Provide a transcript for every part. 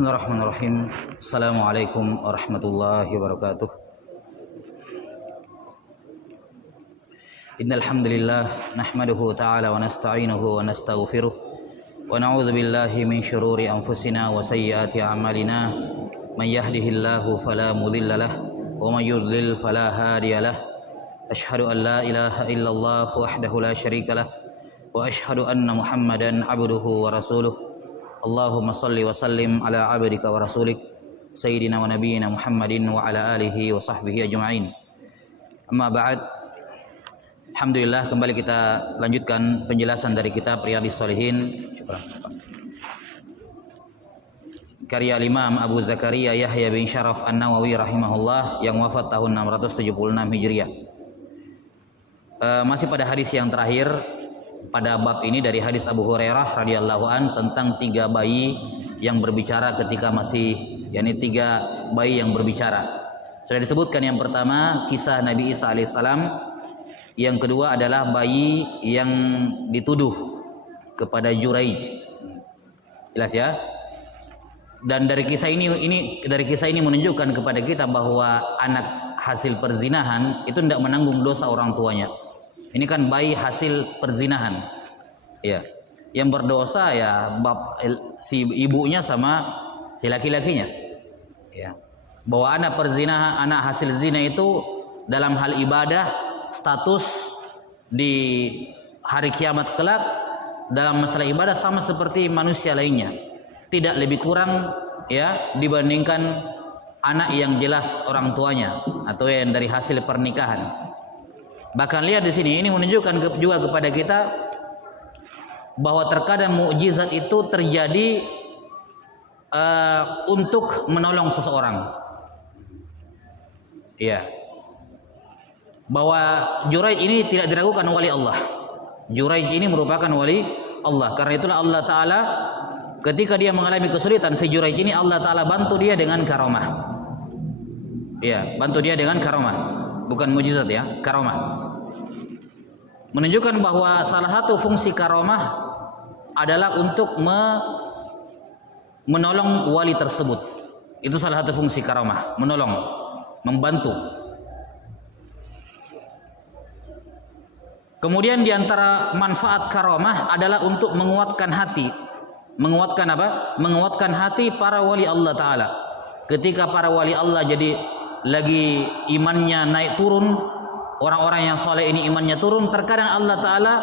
Bismillahirrahmanirrahim. Assalamualaikum warahmatullahi wabarakatuh. Innal hamdalillah nahmaduhu ta'ala wa nasta'inuhu wa nastaghfiruh wa na'udzu billahi min shururi anfusina wa sayyiati a'malina. May yahdihillahu fala mudilla lahu wa may yudlil fala hadiya lahu. Asyhadu an la ilaha illallah wahdahu la syarika lahu wa asyhadu anna Muhammadan 'abduhu wa rasuluh. Allahumma salli wa sallim ala abdika wa rasulik sayyidina wa nabiyyina Muhammadin wa ala alihi wa sahbihi ajma'in. Amma ba'd. Alhamdulillah, kembali kita lanjutkan penjelasan dari kitab Riyadhis Shalihin karya Imam Abu Zakaria Yahya bin Syaraf An-Nawawi rahimahullah yang wafat tahun 676 Hijriah. Masih pada hadis yang terakhir pada bab ini dari hadis Abu Hurairah radhiyallahu an tentang 3 bayi yang berbicara ketika masih, yakni 3 bayi yang berbicara. Sudah disebutkan yang pertama kisah Nabi Isa alaihissalam, yang kedua adalah bayi yang dituduh kepada Juraij. Jelas ya? Dan dari kisah ini menunjukkan kepada kita bahwa anak hasil perzinahan itu tidak menanggung dosa orang tuanya. Ini kan bayi hasil perzinahan, ya. Yang berdosa ya si ibunya sama si laki-lakinya, ya. Bahwa anak perzinahan, anak hasil zina itu dalam hal ibadah status di hari kiamat kelak dalam masalah ibadah sama seperti manusia lainnya, tidak lebih kurang ya dibandingkan anak yang jelas orang tuanya atau yang dari hasil pernikahan. Bahkan lihat di sini, ini menunjukkan juga kepada kita bahwa terkadang mukjizat itu terjadi untuk menolong seseorang. Ya, bahwa Juraij ini tidak diragukan wali Allah. Juraij ini merupakan wali Allah. Karena itulah Allah Taala ketika dia mengalami kesulitan, si Juraij ini Allah Taala bantu dia dengan karomah. Ya, bantu dia dengan karomah. Bukan mujizat ya, karomah. Menunjukkan bahwa salah satu fungsi karomah adalah untuk menolong wali tersebut. Itu salah satu fungsi karomah, menolong, membantu. Kemudian diantara manfaat karomah adalah untuk menguatkan hati. Menguatkan apa? Menguatkan hati para wali Allah Ta'ala. Ketika para wali Allah jadi lagi imannya naik turun, orang-orang yang soleh ini imannya turun, terkadang Allah Ta'ala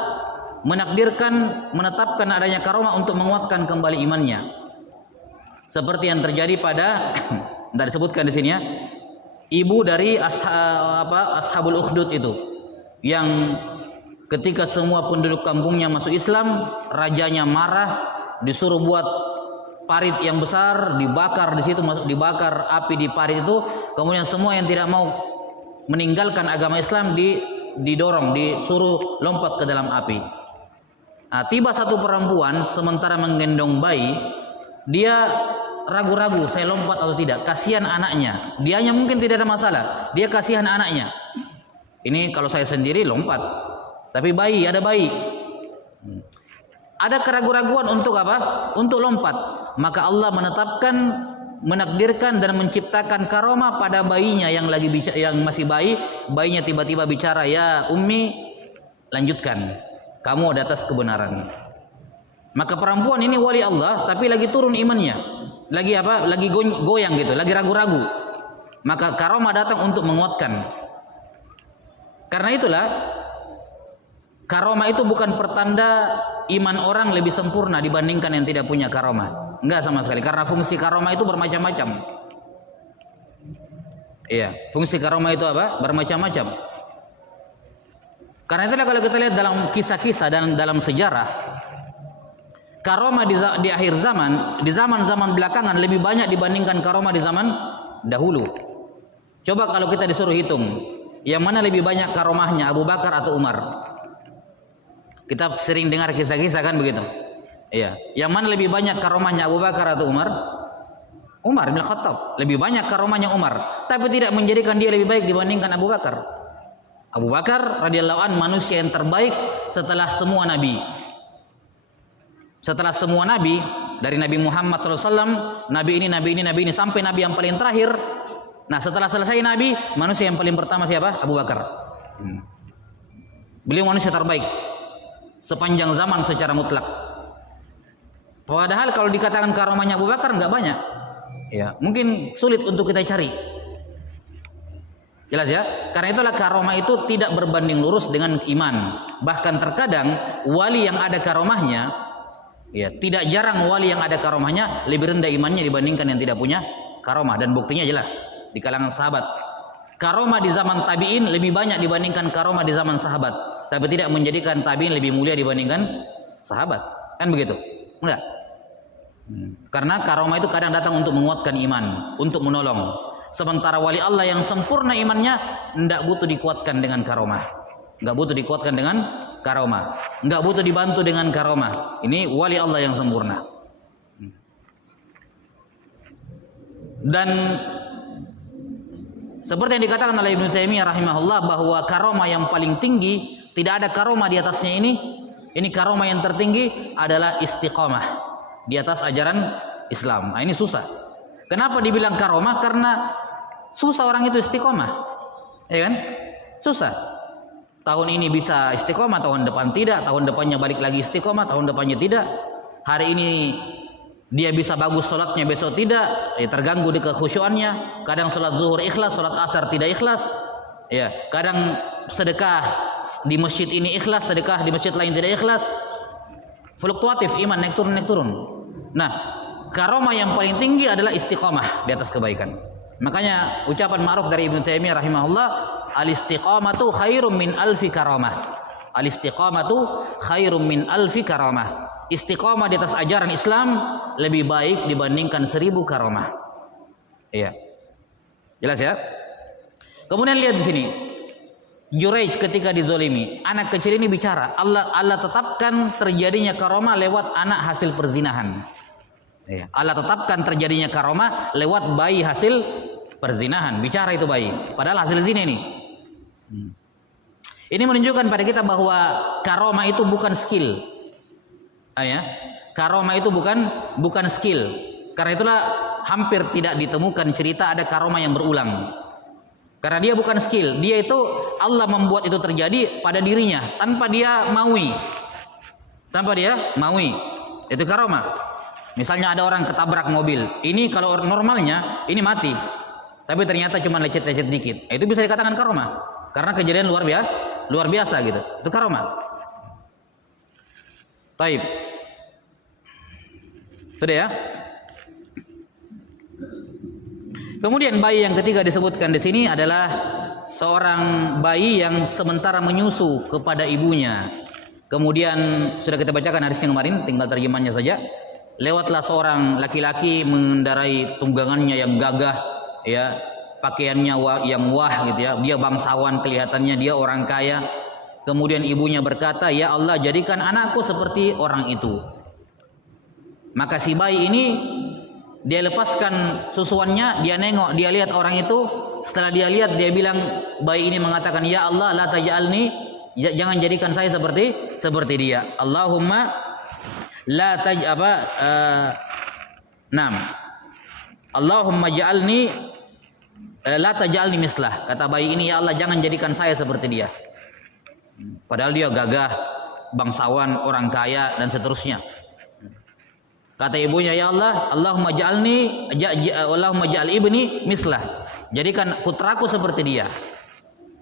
menetapkan adanya karomah untuk menguatkan kembali imannya, seperti yang terjadi pada tidak disebutkan di sini ya, ibu dari Ashabul Ukhdud itu, yang ketika semua penduduk kampungnya masuk Islam, rajanya marah, disuruh buat parit yang besar, dibakar di situ, dibakar api di parit itu. Kemudian semua yang tidak mau meninggalkan agama Islam didorong, disuruh lompat ke dalam api. Nah, tiba satu perempuan sementara menggendong bayi, dia ragu-ragu saya lompat atau tidak, kasihan anaknya. Dianya mungkin tidak ada masalah, dia kasihan anaknya. Ini kalau saya sendiri lompat, tapi ada bayi. Ada keraguan-raguan untuk apa? Untuk lompat. Maka Allah menakdirkan dan menciptakan karomah pada bayinya yang masih bayi. Bayinya tiba-tiba bicara, ya ummi, lanjutkan, kamu di atas kebenaran. Maka perempuan ini wali Allah, tapi lagi turun imannya, lagi goyang gitu, lagi ragu-ragu. Maka karomah datang untuk menguatkan. Karena itulah karomah itu bukan pertanda iman orang lebih sempurna dibandingkan yang tidak punya karomah. Enggak sama sekali, karena fungsi karomah itu bermacam-macam. Iya, fungsi karomah itu apa? Bermacam-macam. Karena itulah kalau kita lihat dalam kisah-kisah dan dalam sejarah, karomah di akhir zaman, di zaman-zaman belakangan lebih banyak dibandingkan karomah di zaman dahulu. Coba kalau kita disuruh hitung, yang mana lebih banyak karomahnya, Abu Bakar atau Umar? Kita sering dengar kisah-kisah kan begitu. Iya, yang mana lebih banyak karomahnya, Abu Bakar atau Umar? Umar bin Khattab. Lebih banyak karomahnya Umar, tapi tidak menjadikan dia lebih baik dibandingkan Abu Bakar. Abu Bakar radhiyallahu an manusia yang terbaik setelah semua nabi. Setelah semua nabi, dari Nabi Muhammad SAW, nabi ini sampai nabi yang paling terakhir. Nah, setelah selesai nabi, manusia yang paling pertama siapa? Abu Bakar. Beliau manusia terbaik sepanjang zaman secara mutlak. Padahal kalau dikatakan karomahnya Abu Bakar nggak banyak, ya mungkin sulit untuk kita cari. Jelas ya? Karena itulah karomah itu tidak berbanding lurus dengan iman. Bahkan terkadang wali yang ada karomahnya, ya tidak jarang wali yang ada karomahnya lebih rendah imannya dibandingkan yang tidak punya karomah. Dan buktinya jelas di kalangan sahabat. Karomah di zaman tabi'in lebih banyak dibandingkan karomah di zaman sahabat. Tapi tidak menjadikan tabi'in lebih mulia dibandingkan sahabat. Kan begitu? Enggak? Karena karomah itu kadang datang untuk menguatkan iman, untuk menolong. Sementara wali Allah yang sempurna imannya tidak butuh dikuatkan dengan karomah, nggak butuh dikuatkan dengan karomah, nggak butuh dibantu dengan karomah. Ini wali Allah yang sempurna. Dan seperti yang dikatakan oleh Ibnu Taimiyah rahimahullah bahwa karomah yang paling tinggi, tidak ada karomah di atasnya ini. Ini karomah yang tertinggi adalah istiqamah di atas ajaran Islam. Nah, ini susah. Kenapa dibilang karomah? Karena susah orang itu istiqomah, ya kan? Susah. Tahun ini bisa istiqomah, tahun depan tidak. Tahun depannya balik lagi istiqomah, tahun depannya tidak. Hari ini dia bisa bagus sholatnya, besok tidak. Ya, terganggu di kekhusyuannya. Kadang sholat zuhur ikhlas, sholat asar tidak ikhlas. Ya, kadang sedekah di masjid ini ikhlas, sedekah di masjid lain tidak ikhlas. Fluktuatif iman, naik turun. Nah, karomah yang paling tinggi adalah istiqamah di atas kebaikan. Makanya ucapan ma'ruf dari Ibnu Taimiyah rahimahullah, al-istiqamatu khairum min alfi karamah. Al-istiqamatu khairum min alfi karamah. Istiqamah di atas ajaran Islam lebih baik dibandingkan 1000 karamah. Iya. Jelas ya? Kemudian lihat di sini. Juraij ketika dizolimi, anak kecil ini bicara, Allah tetapkan terjadinya karamah lewat anak hasil perzinahan. Allah tetapkan terjadinya karomah lewat bayi hasil perzinahan. Bicara itu bayi, padahal hasil zina ini. Ini menunjukkan pada kita bahwa karomah itu bukan skill. Karomah itu bukan skill. Karena itulah hampir tidak ditemukan cerita ada karomah yang berulang. Karena dia bukan skill. Dia itu Allah membuat itu terjadi pada dirinya tanpa dia maui. Itu karomah. Misalnya ada orang ketabrak mobil, ini kalau normalnya ini mati, tapi ternyata cuma lecet-lecet dikit, itu bisa dikatakan karomah, karena kejadian luar biasa gitu, itu karomah. Taib, sudah ya. Kemudian bayi yang ketiga disebutkan di sini adalah seorang bayi yang sementara menyusu kepada ibunya. Kemudian sudah kita bacakan hadisnya kemarin, tinggal terjemahnya saja. Lewatlah seorang laki-laki mengendarai tunggangannya yang gagah, ya, pakaiannya yang wah gitu ya. Dia bangsawan kelihatannya, dia orang kaya. Kemudian ibunya berkata, "Ya Allah, jadikan anakku seperti orang itu." Maka si bayi ini dia lepaskan susuannya, dia nengok, dia lihat orang itu. Setelah dia lihat, dia bilang, bayi ini mengatakan, "Ya Allah, la taj'alni, jangan jadikan saya seperti dia. Allahumma la Allahumma ja'alni la taj'alni mislah." Kata bayi ini, "Ya Allah, jangan jadikan saya seperti dia." Padahal dia gagah, bangsawan, orang kaya dan seterusnya. Kata ibunya, "Ya Allah, Allahumma ja'al ibni mislah." Jadikan putraku seperti dia.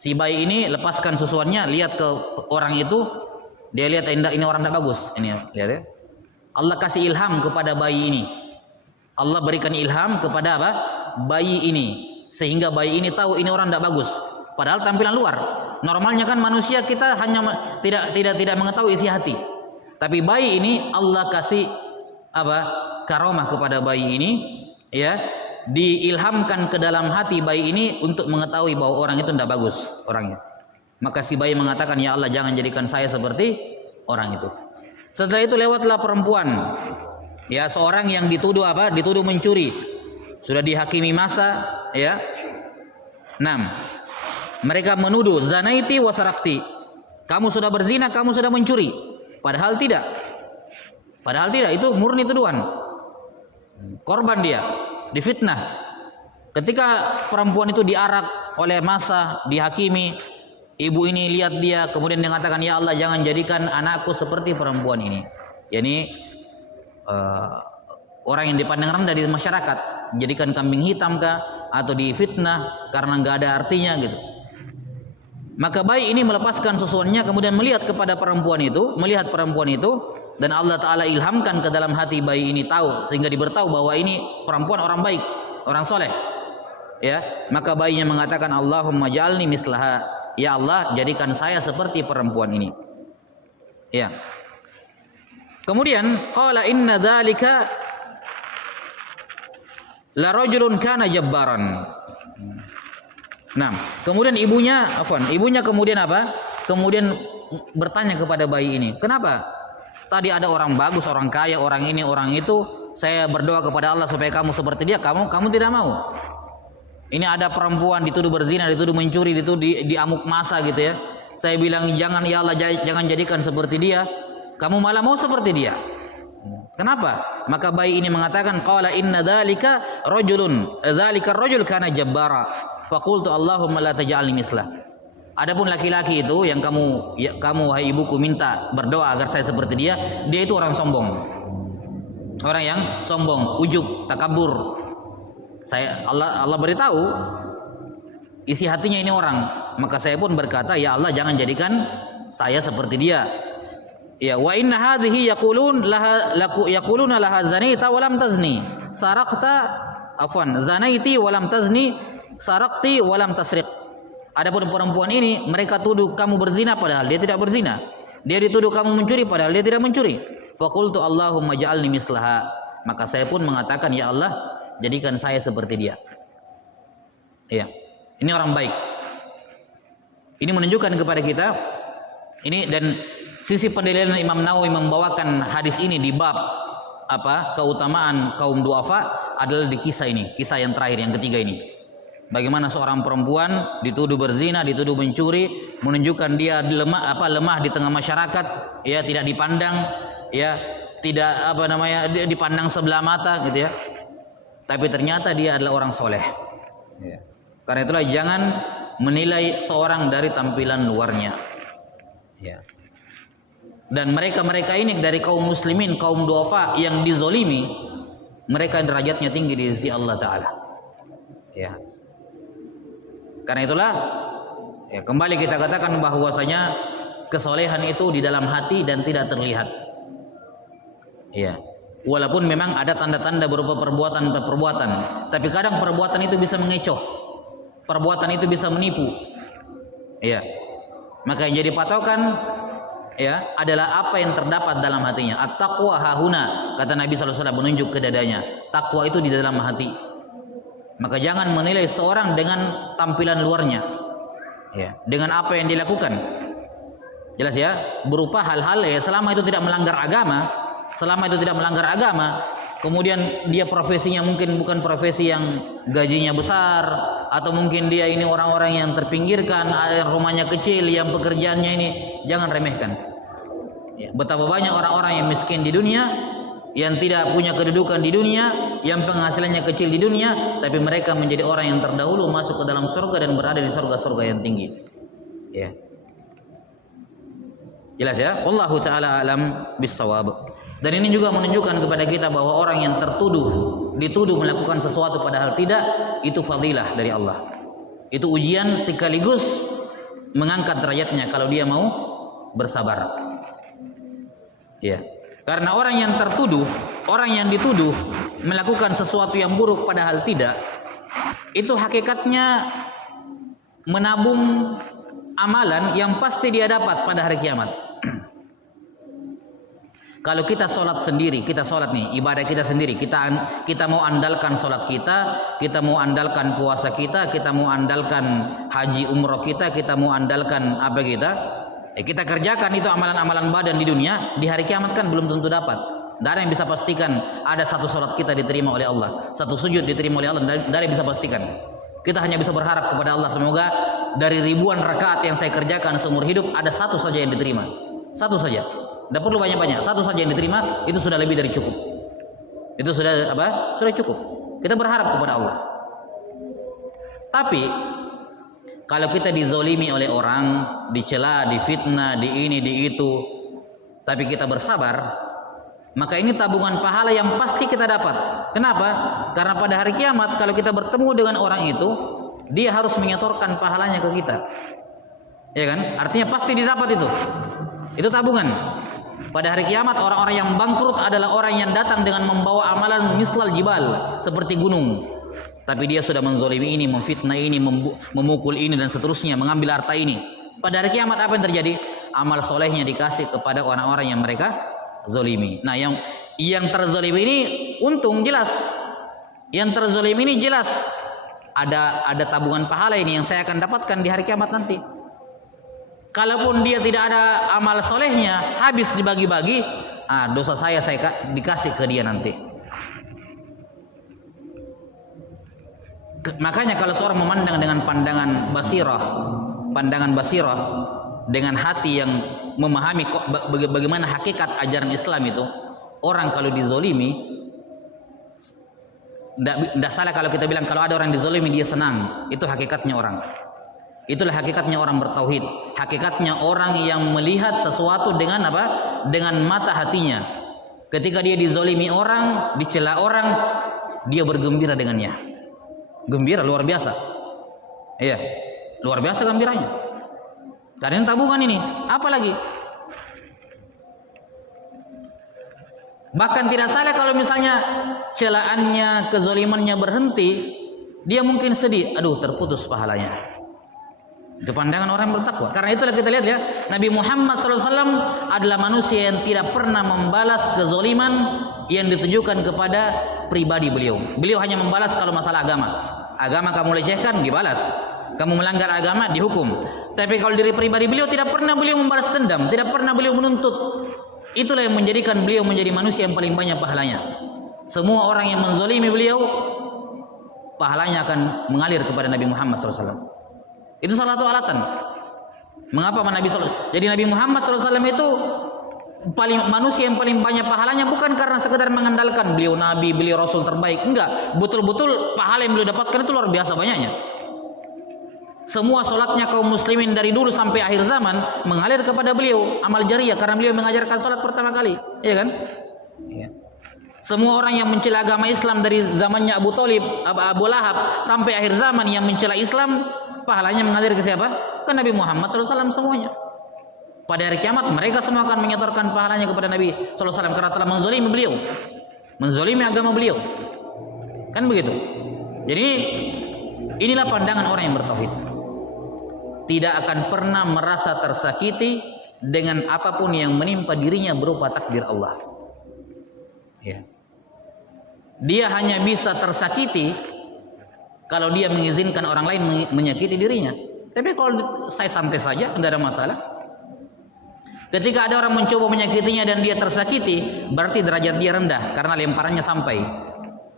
Si bayi ini lepaskan susuannya, lihat ke orang itu, dia lihat ini orang tidak bagus. Ini lihat ya. Allah kasih ilham kepada bayi ini. Allah berikan ilham kepada apa? Bayi ini, sehingga bayi ini tahu ini orang tidak bagus. Padahal tampilan luar. Normalnya kan manusia kita hanya tidak mengetahui isi hati. Tapi bayi ini Allah kasih apa? Karomah kepada bayi ini, ya. Diilhamkan ke dalam hati bayi ini untuk mengetahui bahwa orang itu tidak bagus orangnya. Maka si bayi mengatakan, "Ya Allah, jangan jadikan saya seperti orang itu." Setelah itu lewatlah perempuan, ya, seorang yang dituduh apa? Dituduh mencuri. Sudah dihakimi masa, ya. 6. Mereka menuduh, "Zanaiti wa sarakti." Kamu sudah berzina, kamu sudah mencuri. Padahal tidak, itu murni tuduhan. Korban dia, difitnah. Ketika perempuan itu diarak oleh massa, dihakimi, ibu ini lihat dia, kemudian dia mengatakan, ya Allah jangan jadikan anakku seperti perempuan ini. Yani orang yang dipandang rendah di masyarakat, jadikan kambing hitam kah, atau difitnah karena nggak ada artinya gitu. Maka bayi ini melepaskan susuannya, kemudian melihat kepada perempuan itu, dan Allah Ta'ala ilhamkan ke dalam hati bayi ini tahu, sehingga diberitahu bahwa ini perempuan orang baik, orang soleh. Ya, maka bayinya mengatakan, Allahumma ja'alni mislaha, ya Allah jadikan saya seperti perempuan ini. Ya. Kemudian qala inna dzalika la rajulun kana jabbaran. Nah, kemudian ibunya kemudian apa? Kemudian bertanya kepada bayi ini, kenapa? Tadi ada orang bagus, orang kaya, orang ini, orang itu, saya berdoa kepada Allah supaya kamu seperti dia, kamu tidak mau. Ini ada perempuan dituduh berzina, dituduh mencuri, dituduh diamuk massa gitu ya. Saya bilang jangan, ya Allah jangan jadikan seperti dia. Kamu malah mau seperti dia. Kenapa? Maka bayi ini mengatakan, qala inna dzalika rajul kana jabbara. Faqultu Allahumma la taj'alni mislah. Adapun laki-laki itu yang kamu wahai ibuku minta berdoa agar saya seperti dia itu orang sombong. Orang yang sombong, ujub, takabur. Allah beritahu isi hatinya ini orang, maka saya pun berkata, ya Allah jangan jadikan saya seperti dia. Ya, wa inna hadhihi yaquluna laha zanita wa lam tazni zanaiti wa lam tazni sarakti wa lam tasriq. Adapun perempuan ini mereka tuduh kamu berzina padahal dia tidak berzina. Dia dituduh kamu mencuri padahal dia tidak mencuri. Faqultu Allahumma ja'alni mislaha. Maka saya pun mengatakan, ya Allah jadikan saya seperti dia. Ya. Ini orang baik. Ini menunjukkan kepada kita ini, dan sisi pendalilan Imam Nawawi membawakan hadis ini di bab keutamaan kaum duafa adalah di kisah ini, kisah yang terakhir, yang ketiga ini. Bagaimana seorang perempuan dituduh berzina, dituduh mencuri, menunjukkan dia lemah di tengah masyarakat, ya tidak dipandang, ya tidak dipandang sebelah mata gitu ya. Tapi ternyata dia adalah orang soleh. Ya. Karena itulah jangan menilai seorang dari tampilan luarnya. Ya. Dan mereka ini dari kaum muslimin, kaum duafa yang dizolimi, mereka derajatnya tinggi di sisi Allah Ta'ala. Ya. Karena itulah ya, kembali kita katakan bahwasanya kesolehan itu di dalam hati dan tidak terlihat. Ya. Walaupun memang ada tanda-tanda berupa perbuatan, tapi kadang perbuatan itu bisa mengecoh, perbuatan itu bisa menipu. Ya, maka yang jadi patokan ya adalah apa yang terdapat dalam hatinya. At-taqwa hahuna, kata Nabi SAW menunjuk ke dadanya. Takwa itu di dalam hati. Maka jangan menilai seorang dengan tampilan luarnya, ya, dengan apa yang dilakukan. Jelas ya, berupa hal-hal ya selama itu tidak melanggar agama. Selama itu tidak melanggar agama, kemudian dia profesinya mungkin bukan profesi yang gajinya besar, atau mungkin dia ini orang-orang yang terpinggirkan, yang rumahnya kecil, yang pekerjaannya ini, jangan remehkan. Ya, betapa banyak orang-orang yang miskin di dunia, yang tidak punya kedudukan di dunia, yang penghasilannya kecil di dunia, tapi mereka menjadi orang yang terdahulu masuk ke dalam surga dan berada di surga-surga yang tinggi. Ya. Jelas ya? Wallahu ta'ala alam bis-shawab. Dan ini juga menunjukkan kepada kita bahwa orang yang dituduh melakukan sesuatu padahal tidak, itu fadilah dari Allah. Itu ujian sekaligus mengangkat derajatnya kalau dia mau bersabar. Ya. Karena orang yang tertuduh, orang yang dituduh melakukan sesuatu yang buruk padahal tidak, itu hakikatnya menabung amalan yang pasti dia dapat pada hari kiamat. Kalau kita sholat sendiri, kita sholat nih, ibadah kita sendiri, kita mau andalkan sholat kita mau andalkan puasa kita mau andalkan haji umroh kita mau andalkan apa kita kerjakan itu amalan-amalan badan di dunia, di hari kiamat kan belum tentu dapat. Tidak ada yang bisa pastikan ada satu sholat kita diterima oleh Allah, satu sujud diterima oleh Allah, tidak ada yang bisa pastikan. Kita hanya bisa berharap kepada Allah, semoga dari ribuan rakaat yang saya kerjakan seumur hidup ada satu saja yang diterima, satu saja. Tidak perlu banyak-banyak, satu saja yang diterima itu sudah lebih dari cukup. Itu sudah apa? Sudah cukup. Kita berharap kepada Allah. Tapi kalau kita dizolimi oleh orang, dicela, difitnah, di ini, di itu, tapi kita bersabar, maka ini tabungan pahala yang pasti kita dapat. Kenapa? Karena pada hari kiamat kalau kita bertemu dengan orang itu, dia harus menyetorkan pahalanya ke kita. Ya kan? Artinya pasti didapat itu. Itu tabungan. Pada hari kiamat orang-orang yang bangkrut adalah orang yang datang dengan membawa amalan mislal jibal, seperti gunung. Tapi dia sudah menzolimi ini, memfitnah ini, memukul ini dan seterusnya, mengambil harta ini. Pada hari kiamat apa yang terjadi? Amal solehnya dikasih kepada orang-orang yang mereka zolimi. Nah, yang terzolimi ini untung jelas. Yang terzolimi ini jelas ada tabungan pahala ini yang saya akan dapatkan di hari kiamat nanti. Kalaupun dia tidak ada amal solehnya, habis dibagi-bagi, dosa saya dikasih ke dia nanti. Makanya kalau seorang memandang dengan pandangan basirah, dengan hati yang memahami bagaimana hakikat ajaran Islam itu, orang kalau dizolimi, tidak salah kalau kita bilang kalau ada orang dizolimi dia senang. Itu hakikatnya orang. Itulah hakikatnya orang bertauhid. Hakikatnya orang yang melihat sesuatu dengan apa? Dengan mata hatinya. Ketika dia dizolimi orang, dicela orang, dia bergembira dengannya. Gembira luar biasa. Iya, luar biasa gembiranya. Karena tabungan ini, apa lagi? Bahkan tidak salah kalau misalnya celaannya, kezolimannya berhenti, dia mungkin sedih, aduh terputus pahalanya. Itu pandangan orang yang bertakwa. Karena itulah kita lihat ya, Nabi Muhammad SAW adalah manusia yang tidak pernah membalas kezoliman yang ditujukan kepada pribadi beliau. Beliau hanya membalas kalau masalah agama. Agama kamu lecehkan, dibalas. Kamu melanggar agama, dihukum. Tapi kalau diri pribadi beliau tidak pernah beliau membalas dendam, tidak pernah beliau menuntut. Itulah yang menjadikan beliau menjadi manusia yang paling banyak pahalanya. Semua orang yang menzolimi beliau, pahalanya akan mengalir kepada Nabi Muhammad SAW. Itu salah satu alasan mengapa Nabi SAW. Jadi Nabi Muhammad SAW itu manusia yang paling banyak pahalanya, bukan karena sekedar mengandalkan beliau Nabi, beliau Rasul terbaik. Enggak, betul-betul pahala yang beliau dapatkan itu luar biasa banyaknya. Semua solatnya kaum muslimin dari dulu sampai akhir zaman mengalir kepada beliau, amal jariyah, karena beliau mengajarkan solat pertama kali, ya kan? Ya. Semua orang yang mencela agama Islam dari zamannya Abu Thalib, Abu Lahab sampai akhir zaman yang mencela Islam, pahalanya mengalir ke siapa? Ke Nabi Muhammad SAW semuanya. Pada hari kiamat mereka semua akan menyetorkan pahalanya kepada Nabi SAW karena telah menzolimi beliau, menzolimi agama beliau. Kan begitu. Jadi inilah pandangan orang yang bertauhid. Tidak akan pernah merasa tersakiti dengan apapun yang menimpa dirinya berupa takdir Allah. Ya. Dia hanya bisa tersakiti kalau dia mengizinkan orang lain menyakiti dirinya. Tapi kalau saya santai saja, tidak ada masalah. Ketika ada orang mencoba menyakitinya dan dia tersakiti, berarti derajat dia rendah karena lemparannya sampai.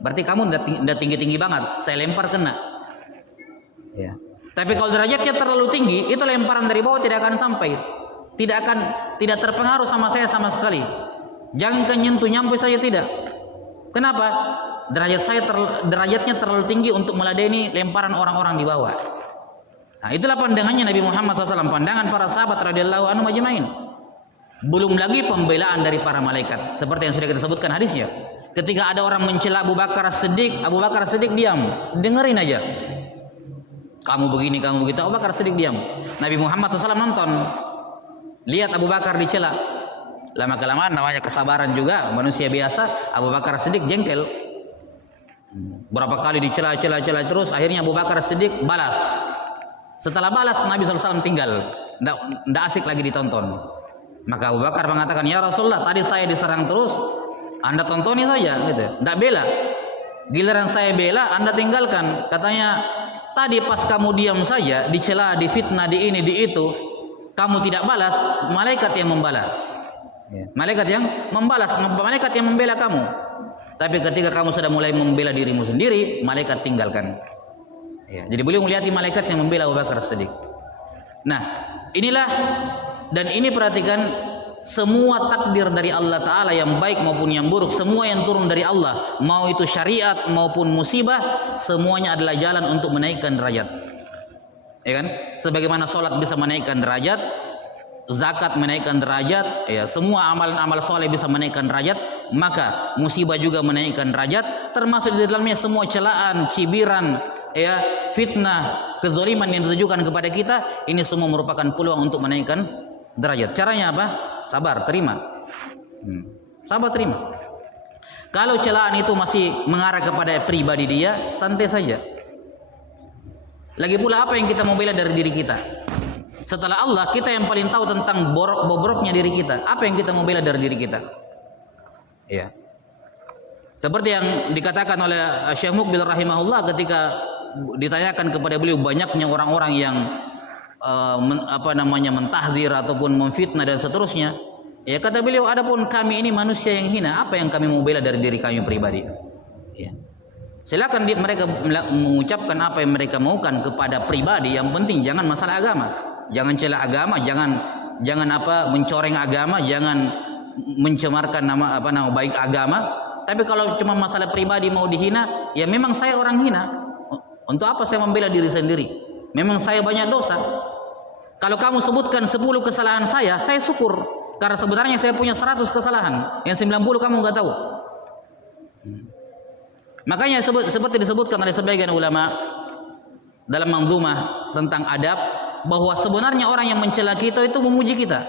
Berarti kamu tidak tinggi-tinggi banget, saya lempar kena. Ya. Tapi kalau derajatnya terlalu tinggi, itu lemparan dari bawah tidak akan sampai. Tidak terpengaruh sama saya sama sekali. Jangan nyentuh nyampe saja tidak. Kenapa? Derajatnya terlalu tinggi untuk meladeni lemparan orang-orang di bawah. Nah, itulah pandangannya Nabi Muhammad SAW, pandangan para sahabat radhiyallahu anhum ajmain. Belum lagi pembelaan dari para malaikat, seperti yang sudah kita sebutkan hadisnya. Ketika ada orang mencela Abu Bakar Siddiq diam, dengerin aja. Kamu begini, kamu begitu. Abu Bakar Siddiq diam. Nabi Muhammad SAW nonton, lihat Abu Bakar dicela. Lama-kelamaan namanya kesabaran juga, manusia biasa. Abu Bakar Siddiq jengkel. Berapa kali dicela terus, akhirnya Abu Bakar Siddiq balas. Setelah balas Nabi SAW tinggal, tidak asik lagi ditonton. Maka Abu Bakar mengatakan, ya Rasulullah, tadi saya diserang terus, Anda tontoni saja, gitu. Tidak bela. Giliran saya bela, Anda tinggalkan. Katanya, tadi pas kamu diam saja, dicela, difitnah, di ini, di itu, kamu tidak balas, malaikat yang membalas. Malaikat yang membalas, malaikat yang membela kamu. Tapi ketika kamu sudah mulai membela dirimu sendiri, malaikat tinggalkan. Ya, jadi beliau melihat malaikat yang membela Abu Bakar Siddiq. Nah, inilah, dan ini perhatikan, semua takdir dari Allah Ta'ala yang baik maupun yang buruk, semua yang turun dari Allah, mau itu syariat maupun musibah, semuanya adalah jalan untuk menaikkan derajat. Ya kan? Sebagaimana sholat bisa menaikkan derajat, zakat menaikkan derajat, ya, semua amalan-amal soleh bisa menaikkan derajat, maka musibah juga menaikkan derajat, termasuk di dalamnya semua celaan, cibiran, ya, fitnah, kezaliman yang ditujukan kepada kita, ini semua merupakan peluang untuk menaikkan derajat. Caranya apa? Sabar, terima. Sabar, terima. Kalau celaan itu masih mengarah kepada pribadi dia, santai saja. Lagi pula apa yang kita mau bela dari diri kita? Setelah Allah, kita yang paling tahu tentang bobroknya diri kita. Apa yang kita mau bela dari diri kita? Ya. Seperti yang dikatakan oleh Syekh Muqbil rahimahullah ketika ditanyakan kepada beliau banyaknya orang-orang yang mentahdir ataupun memfitnah dan seterusnya. Ya, kata beliau, adapun kami ini manusia yang hina, apa yang kami mau bela dari diri kami pribadi? Ya. Silakan mereka mengucapkan apa yang mereka maukan kepada pribadi, yang penting jangan masalah agama. Jangan celah agama, jangan mencoreng agama, jangan mencemarkan nama baik agama. Tapi kalau cuma masalah pribadi mau dihina, ya memang saya orang hina. Untuk apa saya membela diri sendiri? Memang saya banyak dosa. Kalau kamu sebutkan 10 kesalahan saya syukur. Karena sebenarnya saya punya 100 kesalahan. Yang 90 kamu nggak tahu. Makanya seperti disebutkan oleh sebagian ulama dalam manzumah tentang adab, bahwa sebenarnya orang yang mencela kita itu memuji kita.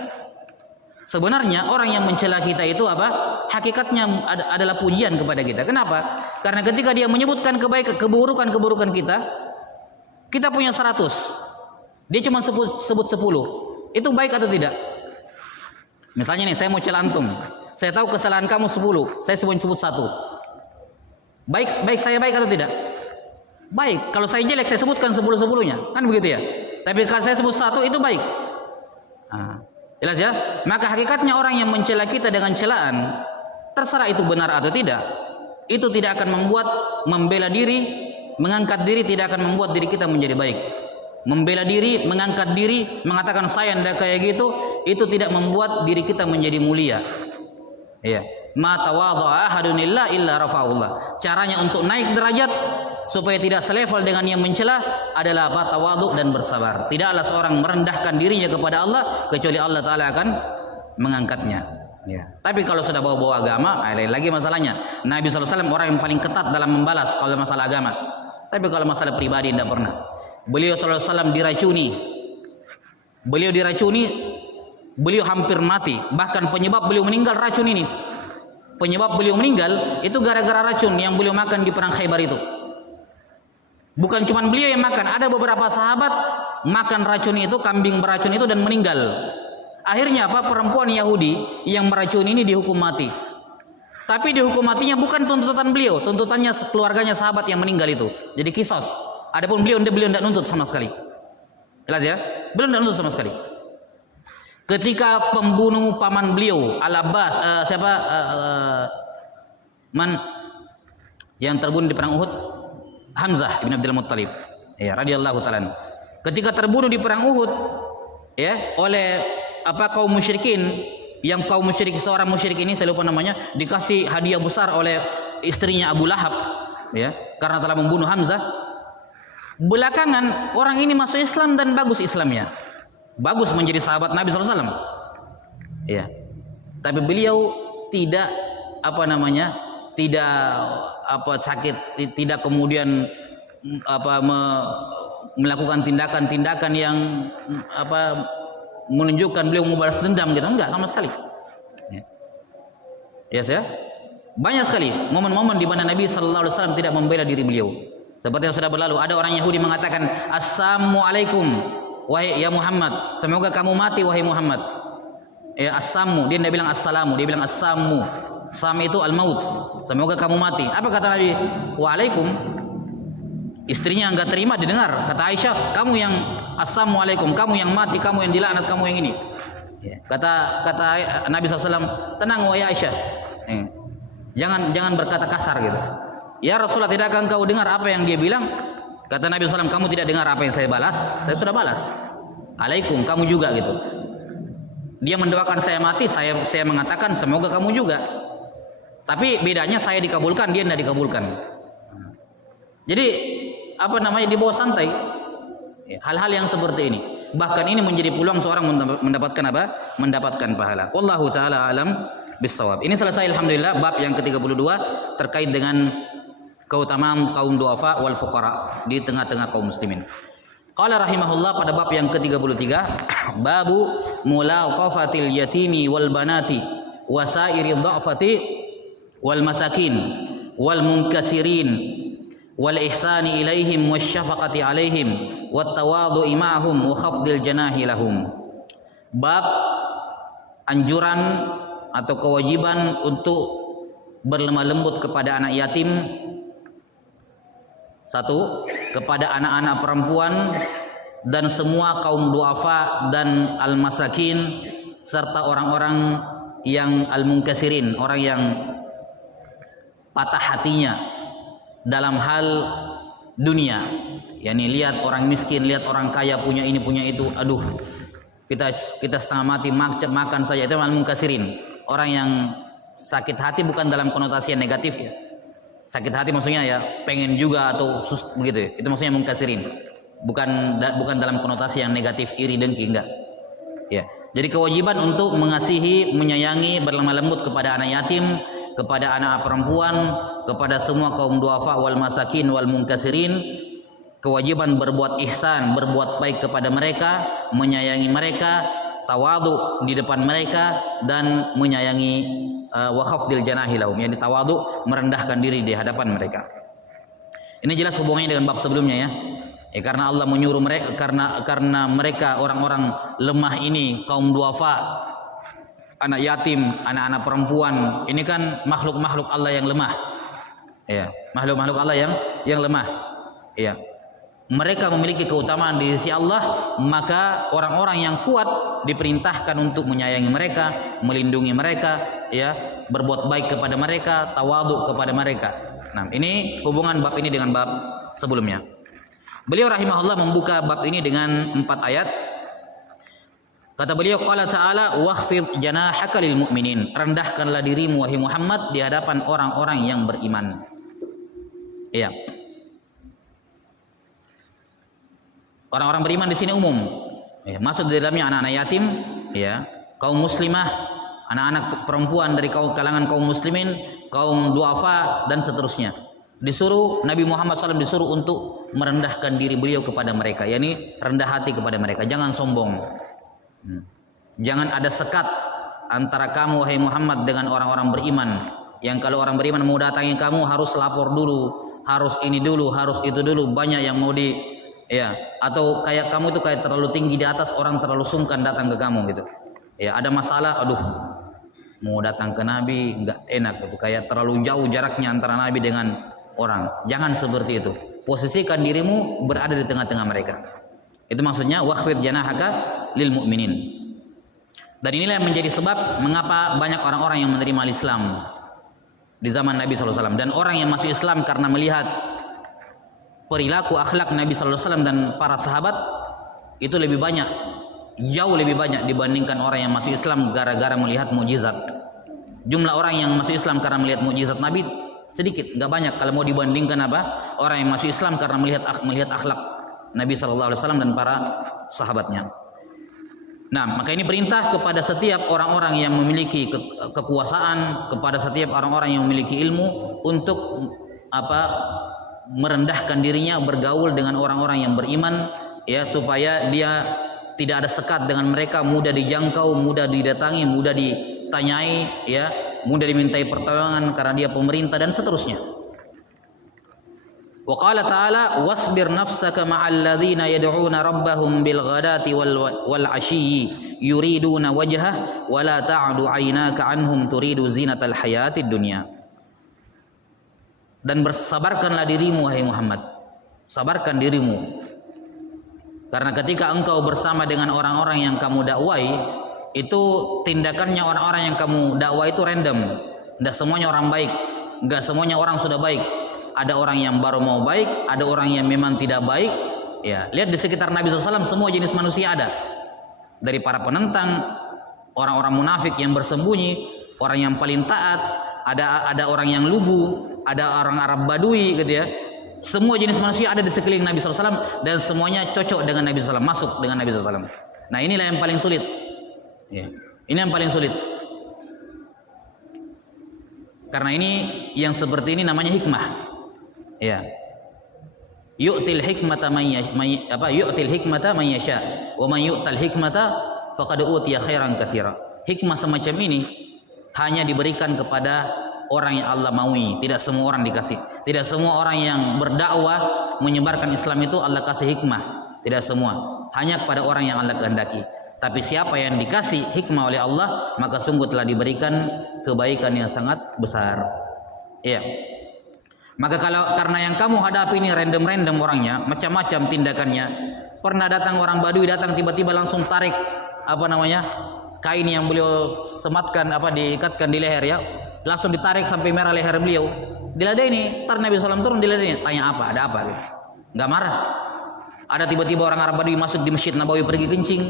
Sebenarnya orang yang mencela kita itu apa? Hakikatnya adalah pujian kepada kita. Kenapa? Karena ketika dia menyebutkan keburukan kita, kita punya 100. Dia cuma sebut 10. Itu baik atau tidak? Misalnya nih, saya mau cela antum. Saya tahu kesalahan kamu 10, saya sebut 1. Baik saya baik atau tidak? Baik. Kalau saya jelek saya sebutkan 10-10-nya. Kan begitu ya? Tapi kalau saya sebut 1 itu baik. Jelas ya? Maka hakikatnya orang yang mencela kita dengan celaan, terserah itu benar atau tidak, itu tidak akan membuat membela diri, mengangkat diri, tidak akan membuat diri kita menjadi baik. Membela diri, mengangkat diri, mengatakan saya ndak kayak gitu, itu tidak membuat diri kita menjadi mulia. Iya. Ma tawadha'a ahadun illa rafa'ullah. Caranya untuk naik derajat supaya tidak selevel dengan yang mencela adalah apa? Tawadhu dan bersabar. Tidaklah seorang merendahkan dirinya kepada Allah kecuali Allah Ta'ala akan mengangkatnya. Ya. Tapi kalau sudah bawa-bawa agama, lain lagi masalahnya. Nabi SAW orang yang paling ketat dalam membalas kalau masalah agama. Tapi kalau masalah pribadi tidak pernah. Beliau SAW diracuni. Beliau hampir mati. Bahkan penyebab beliau meninggal racun ini. Penyebab beliau meninggal itu gara-gara racun yang beliau makan di perang Khaybar itu. Bukan cuma beliau yang makan, ada beberapa sahabat makan racun itu, kambing beracun itu dan meninggal. Akhirnya apa? Perempuan Yahudi yang meracuni ini dihukum mati. Tapi dihukum matinya bukan tuntutan beliau, tuntutannya keluarganya sahabat yang meninggal itu. Jadi kisos. Adapun beliau tidak nuntut sama sekali. Jelas ya? Beliau tidak nuntut sama sekali. Ketika pembunuh paman beliau Al-Abbas, yang terbunuh di perang Uhud, Hamzah bin Abdul Muttalib, ya, radhiyallahu ta'ala. Ketika terbunuh di perang Uhud, ya, oleh kaum musyrikin, yang kaum musyrik, seorang musyrik ini saya lupa namanya, dikasih hadiah besar oleh istrinya Abu Lahab, ya, karena telah membunuh Hamzah. Belakangan orang ini masuk Islam dan bagus Islamnya. Bagus menjadi sahabat Nabi SAW. Ya. Tapi beliau tidak sakit, tidak kemudian melakukan tindakan-tindakan yang menunjukkan beliau membalas dendam gitu, enggak sama sekali. Ya. Yes, ya. Banyak sekali momen-momen di mana Nabi SAW tidak membela diri beliau. Seperti yang sudah berlalu, ada orang Yahudi mengatakan, "Assalamualaikum, wahai ya Muhammad, semoga kamu mati wahai Muhammad." Ya, as-samu, dia tidak bilang assalamu, dia bilang as-samu. Sam itu al-maut, semoga kamu mati. Apa kata Nabi? Waalaikum. Istrinya enggak terima didengar. Kata Aisyah, kamu yang assalamualaikum, kamu yang mati, kamu yang dilaknat, kamu yang ini. Kata Nabi SAW, tenang wahai Aisyah, jangan berkata kasar gitu. Ya Rasulullah, tidakkah engkau dengar apa yang dia bilang? Kata Nabi SAW, kamu tidak dengar apa yang saya balas? Saya sudah balas. Alaikum, kamu juga gitu. Dia mendoakan saya mati, saya mengatakan semoga kamu juga. Tapi bedanya saya dikabulkan, dia tidak dikabulkan. Jadi dibawa santai. Hal-hal yang seperti ini. Bahkan ini menjadi peluang seorang mendapatkan apa? Mendapatkan pahala. Wallahu taala alam bissawab. Ini selesai alhamdulillah bab yang ke-32 terkait dengan keutamaan kaum duafa wal fuqara di tengah-tengah kaum muslimin. Qala rahimahullah pada bab yang ke-33, babu mulaqafatil yatimi wal banati wasairi dha'fati wal masakin wal munkasirin wal ihsani ilaihim wasyafaqati alaihim wat tawadhu'i ma'hum wa khafdil janahi lahum. Bab anjuran atau kewajiban untuk berlemah lembut kepada anak yatim, satu, kepada anak-anak perempuan dan semua kaum duafa dan al-masakin serta orang-orang yang al-munkasirin, orang yang patah hatinya dalam hal dunia. Yani lihat orang miskin, lihat orang kaya punya ini punya itu, aduh kita setengah mati makan saja, itu al-munkasirin. Orang yang sakit hati bukan dalam konotasi yang negatif ya. Sakit hati maksudnya ya pengen juga atau begitu ya. Itu maksudnya munkasirin. Bukan dalam konotasi yang negatif, iri dengki, enggak. Ya. Jadi kewajiban untuk mengasihi, menyayangi, berlemah lembut kepada anak yatim, kepada anak perempuan, kepada semua kaum duafa wal masakin wal munkasirin. Kewajiban berbuat ihsan, berbuat baik kepada mereka, menyayangi mereka, tawadhu di depan mereka dan menyayangi wa khafdil janahi lahum, yani tawadhu, merendahkan diri di hadapan mereka. Ini jelas hubungannya dengan bab sebelumnya ya. Karena Allah menyuruh mereka, karena mereka orang-orang lemah ini, kaum duafa, anak yatim, anak-anak perempuan, ini kan makhluk-makhluk Allah yang lemah. Ya, makhluk-makhluk Allah yang lemah. Ya. Mereka memiliki keutamaan di sisi Allah, maka orang-orang yang kuat diperintahkan untuk menyayangi mereka, melindungi mereka, ya, berbuat baik kepada mereka, tawadhu kepada mereka. Nah, ini hubungan bab ini dengan bab sebelumnya. Beliau rahimahullah membuka bab ini dengan 4 ayat. Kata beliau, qala ta'ala wakhfid janahaka lil mu'minin. Rendahkanlah dirimu wahai Muhammad di hadapan orang-orang yang beriman. Iya. Orang-orang beriman di sini umum. Ya, masuk di dalamnya anak-anak yatim, ya, kaum muslimah, anak-anak perempuan dari kalangan kaum muslimin, kaum duafa dan seterusnya. Disuruh Nabi Muhammad SAW disuruh untuk merendahkan diri beliau kepada mereka, yakni rendah hati kepada mereka, jangan sombong. Jangan ada sekat antara kamu wahai Muhammad dengan orang-orang beriman. Yang kalau orang beriman mau datangi kamu harus lapor dulu, harus ini dulu, harus itu dulu, banyak yang mau ya, atau kayak kamu tuh kayak terlalu tinggi di atas, orang terlalu sungkan datang ke kamu gitu. Ya, ada masalah, aduh, mau datang ke Nabi nggak enak gitu, kayak terlalu jauh jaraknya antara Nabi dengan orang. Jangan seperti itu. Posisikan dirimu berada di tengah-tengah mereka. Itu maksudnya wakhfid janahaka lil mu'minin. Dan inilah yang menjadi sebab mengapa banyak orang-orang yang menerima Islam di zaman Nabi SAW, dan orang yang masuk Islam karena melihat perilaku akhlak Nabi SAW dan para sahabat itu lebih banyak, jauh lebih banyak dibandingkan orang yang masuk Islam gara-gara melihat mukjizat. Jumlah orang yang masuk Islam karena melihat mukjizat Nabi sedikit, nggak banyak kalau mau dibandingkan orang yang masuk Islam karena melihat akhlak Nabi SAW dan para sahabatnya. Nah, maka ini perintah kepada setiap orang-orang yang memiliki kekuasaan, kepada setiap orang-orang yang memiliki ilmu untuk merendahkan dirinya, bergaul dengan orang-orang yang beriman, ya, supaya dia tidak ada sekat dengan mereka, mudah dijangkau, mudah didatangi, mudah ditanyai, ya, mudah dimintai pertolongan karena dia pemerintah dan seterusnya. Wa qala ta'ala wasbir nafsaka ma'al ladzina yad'una rabbahum bil ghadati wal 'ashiyyi yuriduna wajhah wa la ta'du 'ainaka 'anhum turidu zinatal hayatid dunya. Dan bersabarkanlah dirimu wahai Muhammad, sabarkan dirimu, karena ketika engkau bersama dengan orang-orang yang kamu dakwai, itu tindakannya orang-orang yang kamu dakwai itu random, tidak semuanya orang baik, enggak semuanya orang sudah baik, ada orang yang baru mau baik, ada orang yang memang tidak baik. Ya, lihat di sekitar Nabi SAW semua jenis manusia ada, dari para penentang, orang-orang munafik yang bersembunyi, orang yang paling taat, ada orang yang lugu, ada orang Arab Badui gitu ya. Semua jenis manusia ada di sekeliling Nabi SAW dan semuanya cocok dengan Nabi SAW, masuk dengan Nabi SAW. Nah inilah yang paling sulit. Ya. Ini yang paling sulit. Karena ini yang seperti ini namanya hikmah. Ya. Yu'til hikmata yu'til hikmata man yasha wa man yu'tal hikmata faqad utiya khairan katsira. Hikmah semacam ini hanya diberikan kepada orang yang Allah maui, tidak semua orang dikasih. Tidak semua orang yang berdakwah menyebarkan Islam itu Allah kasih hikmah, tidak semua. Hanya kepada orang yang Allah kehendaki. Tapi siapa yang dikasih hikmah oleh Allah, maka sungguh telah diberikan kebaikan yang sangat besar. Iya. Maka karena yang kamu hadapi ini random orangnya, macam-macam tindakannya. Pernah datang orang Badui, datang tiba-tiba langsung tarik kain yang beliau sematkan diikatkan di leher ya, langsung ditarik sampai merah leher beliau. Diladeni, tar Nabi SAW turun diladeni, tanya apa, ada apa? Nggak marah. Ada tiba-tiba orang Arab Badui masuk di Masjid Nabawi pergi kencing.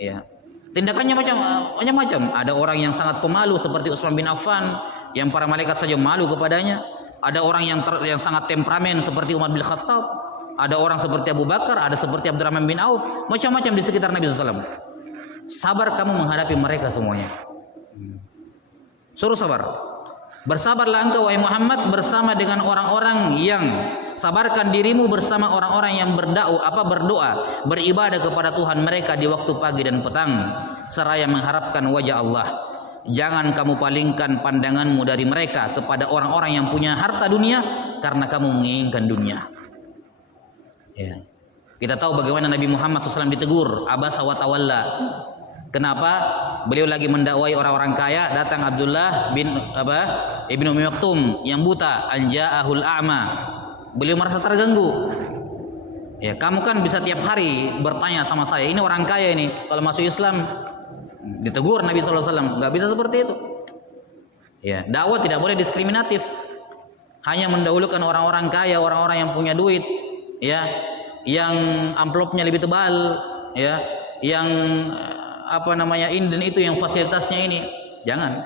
Ya. Tindakannya macam-macam. Ada orang yang sangat pemalu seperti Utsman bin Affan yang para malaikat saja malu kepadanya. Ada orang yang sangat temperamen seperti Umar bin Khattab. Ada orang seperti Abu Bakar, ada seperti Abdurrahman bin Auf, macam-macam di sekitar Nabi SAW. Sabar kamu menghadapi mereka semuanya. Suruh sabar. Bersabarlah engkau wahai Muhammad bersama dengan orang-orang yang sabarkan dirimu bersama orang-orang yang berdoa, beribadah kepada Tuhan mereka di waktu pagi dan petang seraya mengharapkan wajah Allah. Jangan kamu palingkan pandanganmu dari mereka kepada orang-orang yang punya harta dunia karena kamu menginginkan dunia. Ya. Kita tahu bagaimana Nabi Muhammad SAW ditegur, abasa wa tawalla. Kenapa? Beliau lagi mendakwai orang-orang kaya, datang Abdullah bin Ibnu Ummi Maktum yang buta, anja'ahul a'ma. Beliau merasa terganggu. Ya, kamu kan bisa tiap hari bertanya sama saya, ini orang kaya ini, kalau masuk Islam ditegur Nabi SAW, nggak bisa seperti itu. Ya, dakwah tidak boleh diskriminatif. Hanya mendahulukan orang-orang kaya, orang-orang yang punya duit, ya, yang amplopnya lebih tebal, ya, yang inden itu yang fasilitasnya ini. Jangan.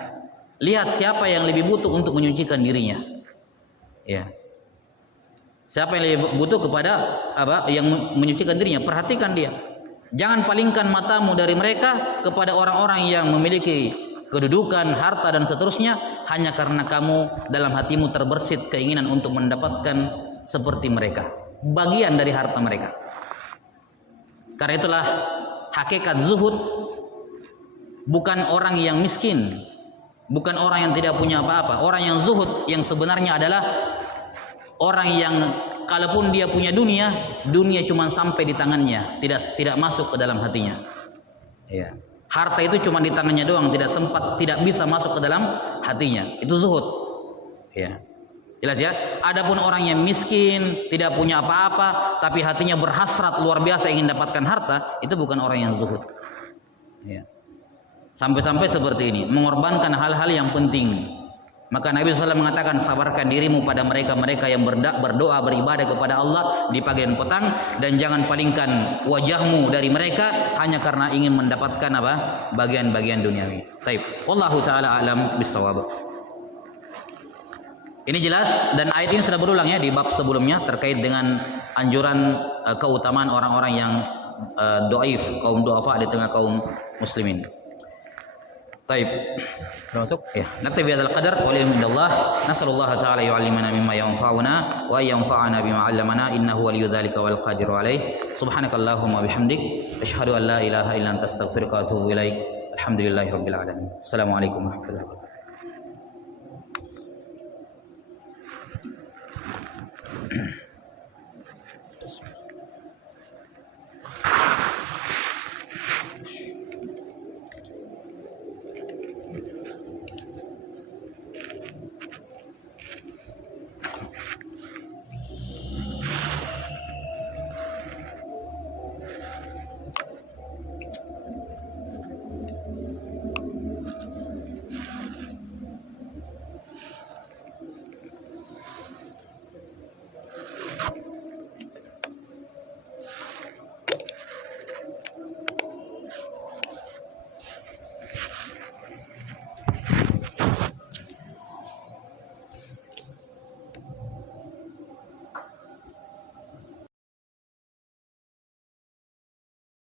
Lihat siapa yang lebih butuh untuk menyucikan dirinya. Ya. Siapa yang lebih butuh kepada yang menyucikan dirinya, perhatikan dia. Jangan palingkan matamu dari mereka kepada orang-orang yang memiliki kedudukan, harta dan seterusnya hanya karena kamu dalam hatimu terbersit keinginan untuk mendapatkan seperti mereka, bagian dari harta mereka. Karena itulah hakikat zuhud bukan orang yang miskin, bukan orang yang tidak punya apa-apa. Orang yang zuhud yang sebenarnya adalah orang yang kalaupun dia punya dunia cuma sampai di tangannya, tidak masuk ke dalam hatinya. Ya. Harta itu cuma di tangannya doang, tidak bisa masuk ke dalam hatinya. Itu zuhud. Ya. Jelas ya? Adapun orang yang miskin, tidak punya apa-apa, tapi hatinya berhasrat luar biasa ingin dapatkan harta, itu bukan orang yang zuhud. Ya. Sampai-sampai seperti ini, mengorbankan hal-hal yang penting. Maka Nabi SAW mengatakan, sabarkan dirimu pada mereka-mereka yang berdoa, beribadah kepada Allah di pagi dan petang, dan jangan palingkan wajahmu dari mereka hanya karena ingin mendapatkan bagian-bagian duniawi. Baik, wallahu taala alam bissawab. Ini jelas, dan ayat ini sudah berulang ya di bab sebelumnya terkait dengan anjuran keutamaan orang-orang yang dhaif, kaum du'afa di tengah kaum muslimin. Baik, masuk ya. Naktabi hadzal qadar wa ilmu indallah. Nasallallahu ta'ala yu'allimana mimma yanfa'una wa yanfa'ana bima 'allamana innahu waliyyu dzalika wal qadiru alaih. Subhanakallahumma bihamdik asyhadu an la ilaha illa anta astaghfiruka wa atubu ilaik. Alhamdulillahirabbil alamin. Assalamualaikum warahmatullahi wabarakatuh.